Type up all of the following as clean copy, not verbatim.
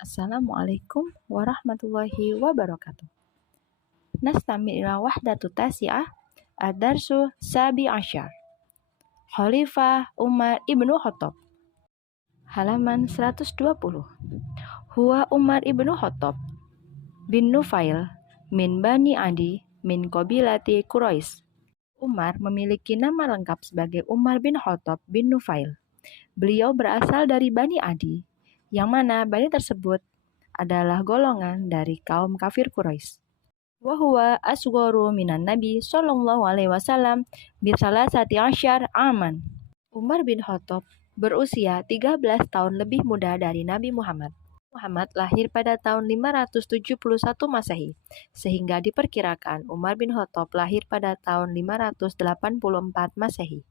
Assalamualaikum warahmatullahi wabarakatuh. Nastami ila wahdatu tasi'ah ad-darsu sabi asyar. Khalifah Umar ibnu Khattab. Halaman 120. Huwa Umar ibnu Khattab bin Nufail min Bani Adi min qabilati Quraisy. Umar memiliki nama lengkap sebagai Umar bin Khattab bin Nufail. Beliau berasal dari Bani Adi, yang mana Bani tersebut adalah golongan dari kaum kafir Quraisy. Wa huwa asgharu minan Nabi sallallahu alaihi wasallam bi 13 aman. Umar bin Khattab berusia 13 tahun lebih muda dari Nabi Muhammad. Muhammad lahir pada tahun 571 Masehi, sehingga diperkirakan Umar bin Khattab lahir pada tahun 584 Masehi.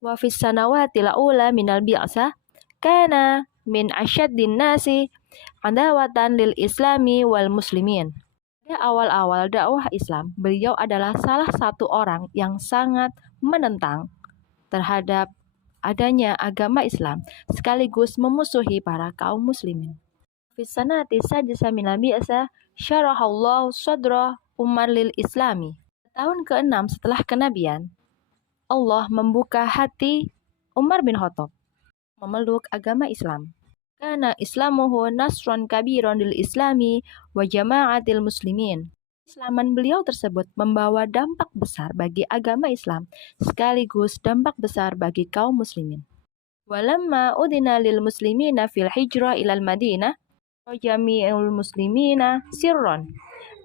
Wa fis sanawatil ula minal bi'sah kana min asyaddin nasi adawatan lil islami wal muslimin. Pada awal-awal dakwah Islam, beliau adalah salah satu orang yang sangat menentang terhadap adanya agama Islam sekaligus memusuhi para kaum muslimin. Fi sanati sadisa minal bi'sah syarahallahu sadra Umar lil islami. Tahun ke-6 setelah kenabian, Allah membuka hati Umar bin Khattab memeluk agama Islam. Karena Islamuhu nasron kabiron lil islami wa jama'atil muslimin. Islaman beliau tersebut membawa dampak besar bagi agama Islam sekaligus dampak besar bagi kaum muslimin. Walamma udina lil muslimina fil hijrah ilal Madinah wa jami'ul muslimina sirron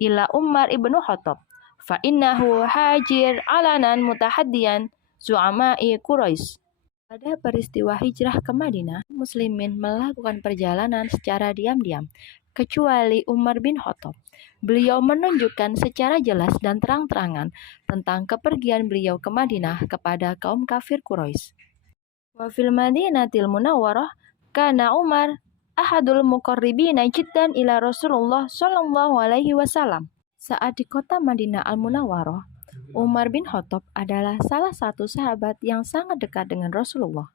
ila Umar ibnu Khattab fa innahu hajir alanan mutahaddiyan zu'ama'i Quraisy. Pada peristiwa hijrah ke Madinah, muslimin melakukan perjalanan secara diam-diam, kecuali Umar bin Khattab. Beliau menunjukkan secara jelas dan terang-terangan tentang kepergian beliau ke Madinah kepada kaum kafir Quraisy. Wa fil Madinatil Munawwarah kana Umar ahadul muqarribina jiddan ila Rasulullah sallallahu alaihi wasallam. Saat di kota Madinah Al-Munawwarah, Umar bin Khattab adalah salah satu sahabat yang sangat dekat dengan Rasulullah.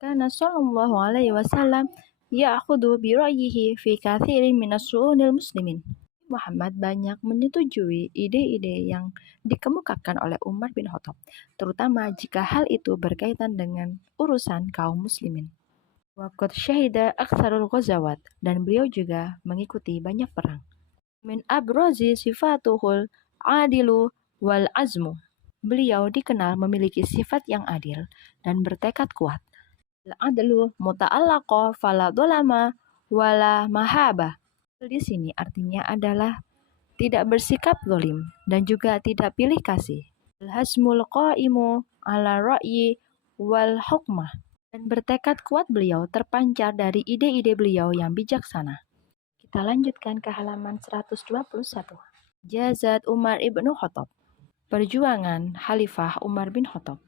Karena sallallahu alaihi wasallam ya'khudhu bi ra'yihi fi katsirin minas su'unil muslimin. Muhammad banyak menyetujui ide-ide yang dikemukakan oleh Umar bin Khattab, terutama jika hal itu berkaitan dengan urusan kaum muslimin. Wa qad syahida aktsarul ghazawat, dan beliau juga mengikuti banyak perang. Min abrazi sifatuhul adilu wal azmu. Beliau dikenal memiliki sifat yang adil dan bertekad kuat. Al-adlu muta'allaqa fala dolama wala mahaba. Di sini artinya adalah tidak bersikap zalim dan juga tidak pilih kasih. Al-hasmul qaimu ala ra'yi wal hukmah. Dan bertekad kuat beliau terpancar dari ide-ide beliau yang bijaksana. Kita lanjutkan ke halaman 121. Jazat Umar ibnu Khattab. Perjuangan Khalifah Umar bin Khattab.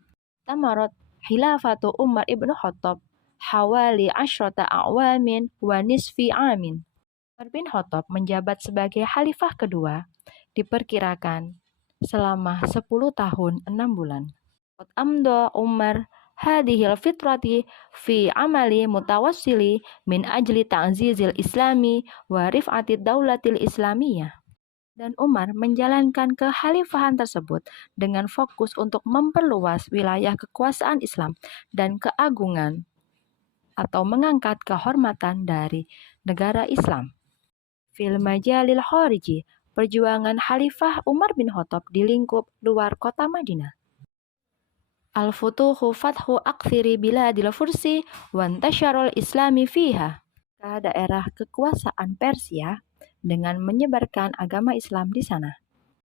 Tamarat khilafatu Umar ibnu Khattab hawali asyrata a'wamin wa nisfi amin. Umar bin Khattab menjabat sebagai khalifah kedua diperkirakan selama 10 tahun 6 bulan. Qad amda Umar hadhil fitrati fi amali mutawassili min ajli ta'zizil islami wa rif'atid daulatil islamiyah. Dan Umar menjalankan kekhalifahan tersebut dengan fokus untuk memperluas wilayah kekuasaan Islam dan keagungan atau mengangkat kehormatan dari negara Islam. Fil majalil khariji, perjuangan Khalifah Umar bin Khattab di lingkup luar kota Madinah. Al-futuhu fathu aktsiri biladil fursi wa intasyarul islami fiha. Ke daerah kekuasaan Persia dengan menyebarkan agama Islam di sana.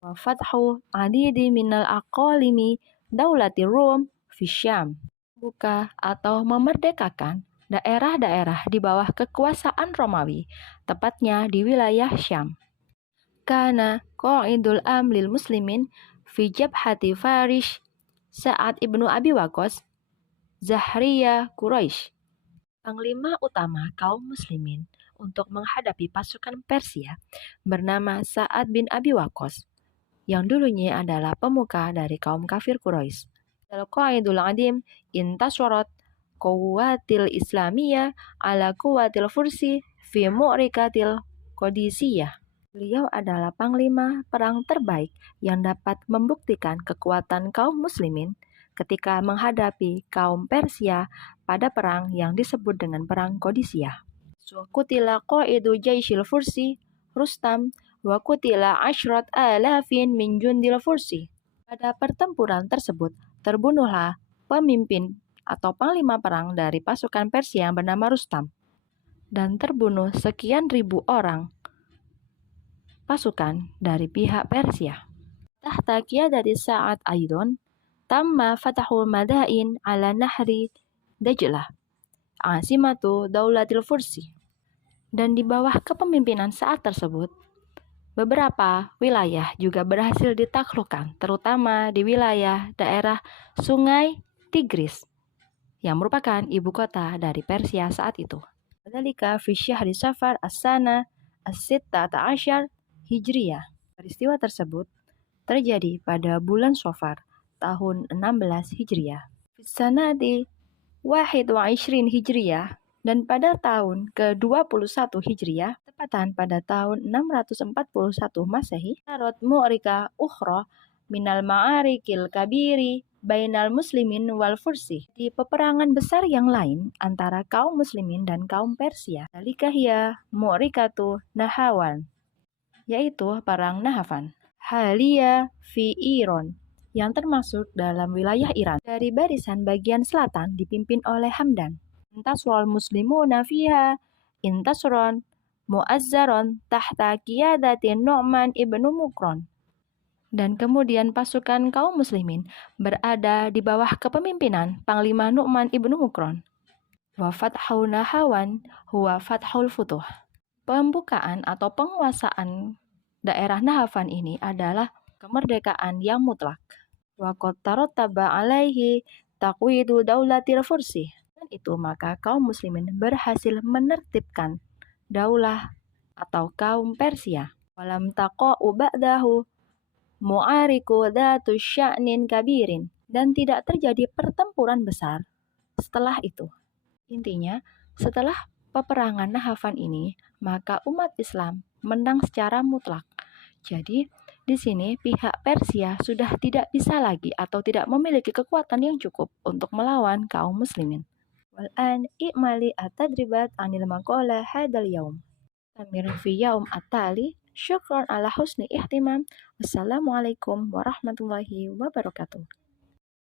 Wa fathu adidi minal aqalimi daulati Rum fi Syam. Buka atau memerdekakan daerah-daerah di bawah kekuasaan Romawi, tepatnya di wilayah Syam. Kana qa'idul amlil muslimin fi jabhati Farish Sa'ad ibnu Abi Waqqas Zahriyah Quraisy. Panglima utama kaum muslimin untuk menghadapi pasukan Persia bernama Sa'ad bin Abi Waqqas, yang dulunya adalah pemuka dari kaum kafir Quraisy. Al-Qaidul Adim intasyarat quwwatil Islamiyah ala quwwatil Fursi fi mu'rikatil Qadisiyah. Beliau adalah panglima perang terbaik yang dapat membuktikan kekuatan kaum muslimin ketika menghadapi kaum Persia pada perang yang disebut dengan perang Qadisiyah. Kutila qaidu jaisil Fursi Rustam wa kutila ashrat alafin min jundil Fursi. Pada pertempuran tersebut terbunuhlah pemimpin atau panglima perang dari pasukan Persia yang bernama Rustam dan terbunuh sekian ribu orang pasukan dari pihak Persia. Tahta qiyadati Sa'ad Aidon tamma fatahul madain ala nahri Dajlah asimatu daulatil Fursi. Dan di bawah kepemimpinan Sa'ad tersebut, beberapa wilayah juga berhasil ditaklukkan, terutama di wilayah daerah Sungai Tigris yang merupakan ibu kota dari Persia saat itu. Dzalika fi syahri Safar as-sana as-sittata asyar Hijriyah. Peristiwa tersebut terjadi pada bulan Safar tahun 16 Hijriah. Fi sanati 21 Hijriah dan pada tahun ke-21 Hijriah, tepatan pada tahun 641 Masehi, Tarot mu'rika ukhra minal ma'arikil kabiri bainal muslimin wal Fursi. Di peperangan besar yang lain antara kaum muslimin dan kaum Persia. Dzalika hiya mu'rikatu Nahawan, yaitu perang Nahavan. Halia fi Iran, yang termasuk dalam wilayah Iran. Dari barisan bagian selatan dipimpin oleh Hamdan. Intasrul muslimuna fiha intasron mu'azzaron tahta qiyadati Nu'man ibnu Mukron. Dan kemudian pasukan kaum muslimin berada di bawah kepemimpinan Panglima Nu'man ibnu Mukron. Wa fathu Nahawan huwa fathul futuh. Pembukaan atau penguasaan daerah Nahavan ini adalah kemerdekaan yang mutlak. Wa qad tarattaba alaihi taqwidu daulatil Fursi. Dan itu maka kaum muslimin berhasil menertibkan daulah atau kaum Persia. Walam taqa'u ba'dahu mu'ariku dhatu sya'nin kabirin. Dan tidak terjadi pertempuran besar setelah itu. Intinya, setelah peperangan Nahavan ini, maka umat Islam menang secara mutlak. Jadi, di sini pihak Persia sudah tidak bisa lagi atau tidak memiliki kekuatan yang cukup untuk melawan kaum muslimin. Wal'an i'mali at-tadribat anil maqala hadal yaum. Tamir fi yaum at-tali. Syukran ala husni ihtimam. Wassalamualaikum warahmatullahi wabarakatuh.